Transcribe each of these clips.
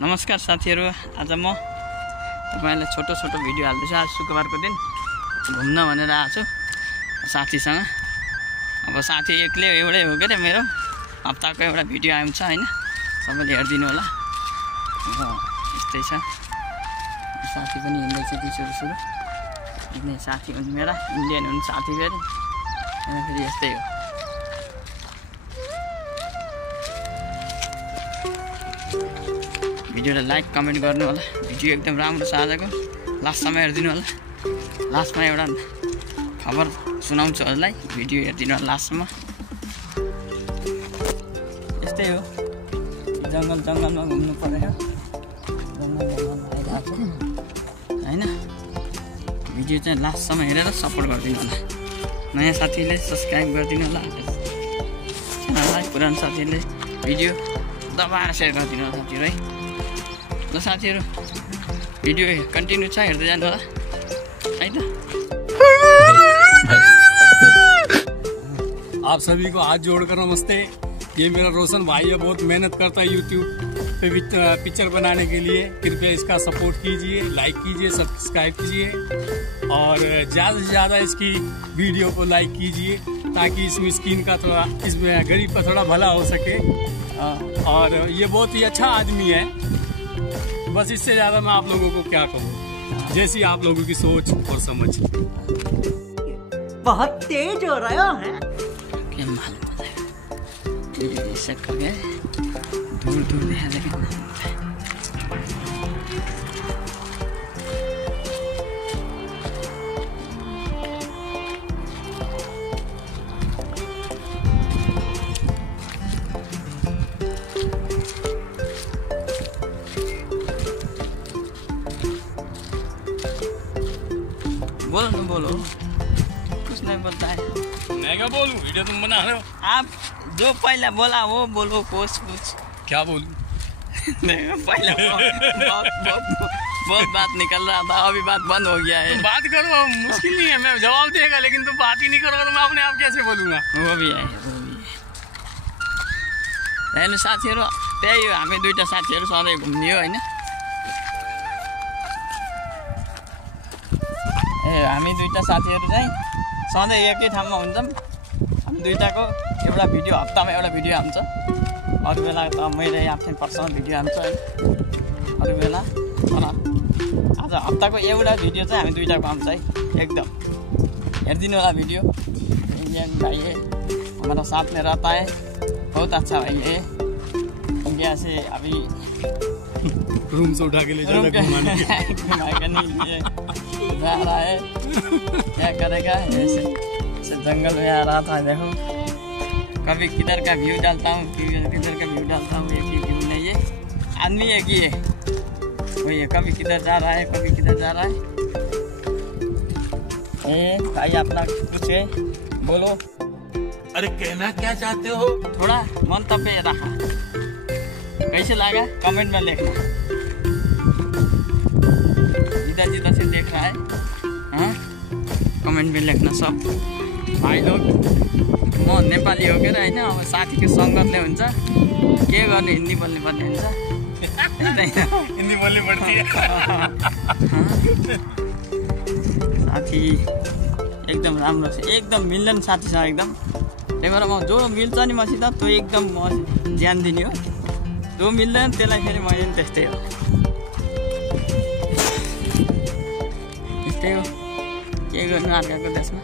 नमस्कार साथीहरु, आज म तपाईलाई छोटो भिडियो हाल्दैछु। आज शुक्रबारको दिन घुम्न भनेर आएको छु साथीसँग। अब साथी एक्लै एउटै हो के रे, मेरो हप्ताको एउटा भिडियो आउँछ हैन, सबैले हेर्दिनु होला। अब यस्तै छ, साथी पनि हिँड्दैछ कि सुरु हिँड्ने साथी हुन् मेरा, इन्डियन हुन् साथी फेरि यस्तै हो। भिडियोलाई लाइक कमेन्ट गर्नु होला। भिडियो एकदम राम्रो छ आजको, लास्टसम्म हेरिदिनु होला। लास्टमा एउटा खबर सुनाउँछु हजुरलाई, भिडियो हेरिदिनु होला लास्टसम्म। यस्तै हो, जङ्गलमा घुम्नु पर्यो, जङ्गलमा आइरहेको छ हैन। भिडियो चाहिँ लास्टसम्म हेरेर सपोर्ट गरिदिनु होला। नयाँ साथीले सब्सक्राइब गरिदिनु होला च्यानललाई, पुरानो साथीले भिडियो दबाएर सेयर गरिदिनु होला साथीहरु है। ल साथीहरु, भिडियो कन्टिन्यू छ, हेर्दै जानु होला है त। आप सभी को हाथ जोड़कर नमस्ते। ये मेरा रोशन भाई है, बहुत मेहनत करता है यूट्यूब पे पिक्चर बनाने के लिए। कृपया इसका सपोर्ट कीजिए, लाइक कीजिए, सब्सक्राइब कीजिए और ज़्यादा से ज़्यादा इसकी वीडियो को लाइक कीजिए, ताकि इस मिस्कीन का थोड़ा, इस गरीब का थोड़ा भला हो सके। और ये बहुत ही अच्छा आदमी है, बस इससे ज़्यादा मैं आप लोगों को क्या कहूँ, जैसी आप लोगों की सोच और समझ। बहुत तेज हो रहा है, क्या मालूम होता है, दूर देखा लेकिन बोलो, कुछ नहीं बोलता है। मैं क्या बोलूं, वीडियो तुम बना रहे हो। आप जो पहला बोला वो बोलो, कुछ क्या बोलूं। पहला बहुत बात निकल रहा था, अभी बात बंद हो गया है। बात करो, मुश्किल नहीं है, मैं जवाब देगा, लेकिन तुम बात ही नहीं करोगे तो मैं अपने आप कैसे बोलूंगा। वो भी है हेर्नु साथीहरु, त्यही हो, हामी दुईटा साथीहरु सधैँ घुम्ने हो हैन। हामी दुईटा साथीहरु चाहिँ सधैँ एकै ठाउँमा हुन्छौँ। हामी दुईटाको एउटा भिडियो, हप्तामा एउटा भिडियो आउँछ। अरू बेला त मैले आफ्नो पर्सनल भिडियो आउँछ है, अरू बेला। तर आज हप्ताको एउटा भिडियो चाहिँ हामी दुईटाको आउँछ है, एकदम हेरिदिनु होला भिडियो। इंडियन भाई है, हमारा साथ में रहता है, बहुत अच्छा भाई है। इंडिया से अभी रूम से उठा के ले जाना, घुमाने के लिए जा रहा है, क्या करेगा। ऐसे जंगल में आ रहा था, देखो कभी किधर का व्यू डालता हूँ, किधर का व्यू डालता हूँ, एक ही व्यू नहीं है, आदमी एक ही है, वही है। कभी किधर जा रहा है, कभी किधर जा रहा है। भाई अपना कुछ है, बोलो। अरे कहना क्या चाहते हो? थोड़ा मंतव्य रहा, कैसे लगा कमेंट में लिखना। जिधर से देख रहा है, हाँ, कमेंट में लेख्न सब भाइ लोग। म नेपाली हो के हैन, अब साथीको सङ्गतले हुन्छ, के गर्ने, हिन्दी बोल्नु पर्ने हुन्छ। हिंदी बोलनी पड़ती है। साथी एकदम राम्रो छ, एकदम मिल्दैन साथीसँग एकदम। त्यही भएर म जो मिल्छ नि मसित, त्यो एकदम म ज्यान दिने हो। जो मिल्दैन त्यसलाई फेरि मैले पनि त्यस्तै हो। त्यही हो, के गर्नु, अर्काको देशमा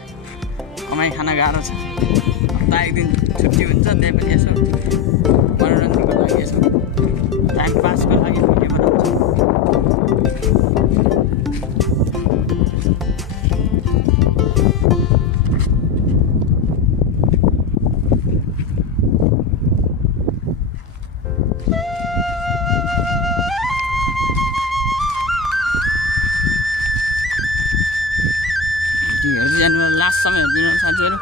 कमाइ खान गाह्रो छ। हप्ता एक दिन छुट्टी हुन्छ, त्यही पनि यसो मनोरञ्जनको लागि, यसो टाइम पासको लागि भिडियो बनाउँछु। हेर्दै जानु, लास्टसम्म हेरिदिनु साथीहरु।